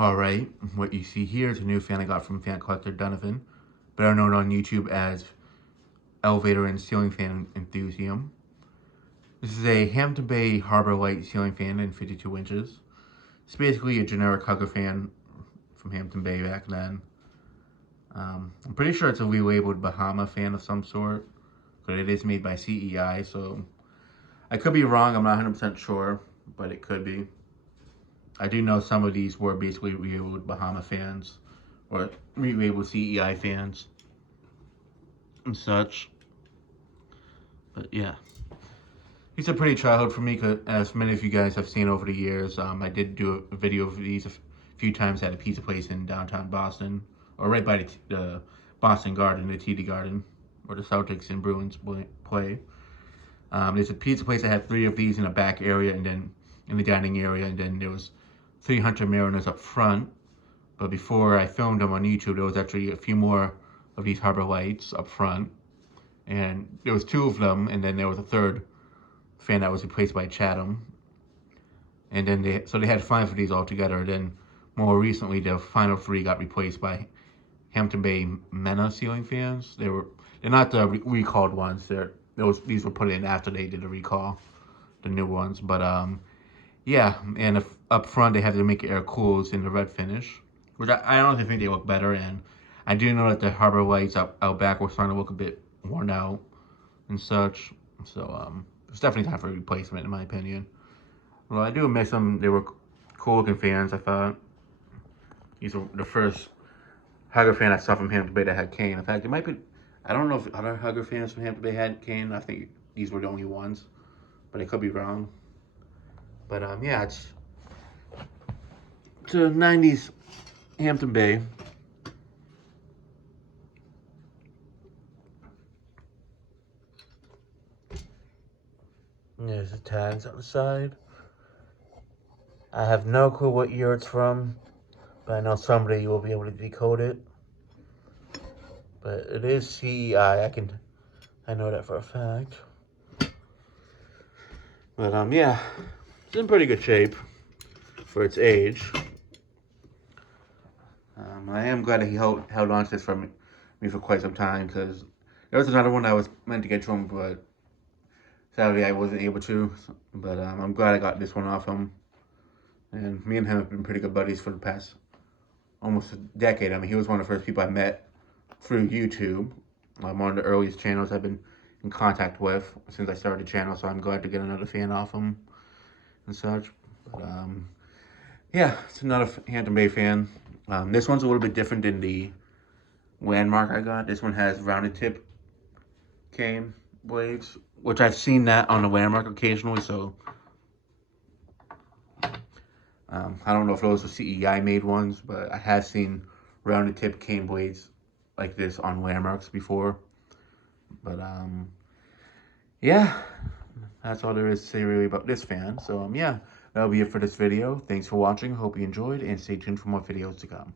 Alright, what you see here is a new fan I got from fan collector Donovan, better known on YouTube as Elevator and Ceiling Fan Enthusiast. This is a Hampton Bay Harbor Light ceiling fan in 52 inches. It's basically a generic hugger fan from Hampton Bay back then. I'm pretty sure it's a relabeled Bahama fan of some sort, but it is made by CEI, so I could be wrong, I'm not 100% sure, but it could be. I do know some of these were basically relabeled Bahama fans, or relabeled CEI fans, and such. But yeah. These are pretty childhood for me, cause as many of you guys have seen over the years, I did do a video of these a few times at a pizza place in downtown Boston, or right by the Boston Garden, the TD Garden, where the Celtics and Bruins play. There's a pizza place that had 3 of these in the back area, and then in the dining area, and then there was 300 Mariners up front. But before I filmed them on YouTube, there was actually a few more of these Harbor Lights up front, and there was 2 of them, and then there was a third fan that was replaced by Chatham. And then they had 5 of these altogether. Then more recently, the final 3 got replaced by Hampton Bay Mena ceiling fans. They're not the recalled ones. These were put in after they did the recall, the new ones. But yeah, and up front they have to make air cools in the red finish, which I honestly think they look better. And I do know that the Harbor Lights out back were starting to look a bit worn out and such. So it's definitely time for a replacement, in my opinion. Well, I do miss them. They were cool looking fans, I thought. These were the first hugger fan I saw from Hampton Bay that had cane. In fact, it might be, I don't know if other hugger fans from Hampton Bay had cane. I think these were the only ones, but I could be wrong. But yeah, it's a 90s Hampton Bay. There's the tags on the side. I have no clue what year it's from, but I know someday you will be able to decode it. But it is CEI, I know that for a fact. But yeah, it's in pretty good shape for its age. I am glad that he held on to this for me for quite some time, because there was another one I was meant to get to him, but sadly I wasn't able to. But I'm glad I got this one off him. And me and him have been pretty good buddies for the past almost a decade. I mean, he was one of the first people I met through YouTube. One of the earliest channels I've been in contact with since I started the channel, so I'm glad to get another fan off him and such. But yeah, it's another Hampton Bay fan. This one's a little bit different than the Landmark I got. This one has rounded tip cane blades, which I've seen that on the Landmark occasionally, so I don't know if those were CEI made ones, but I have seen rounded tip cane blades like this on Landmarks before. But yeah, that's all there is to say really about this fan. So yeah, that'll be it for this video. Thanks for watching. Hope you enjoyed, and stay tuned for more videos to come.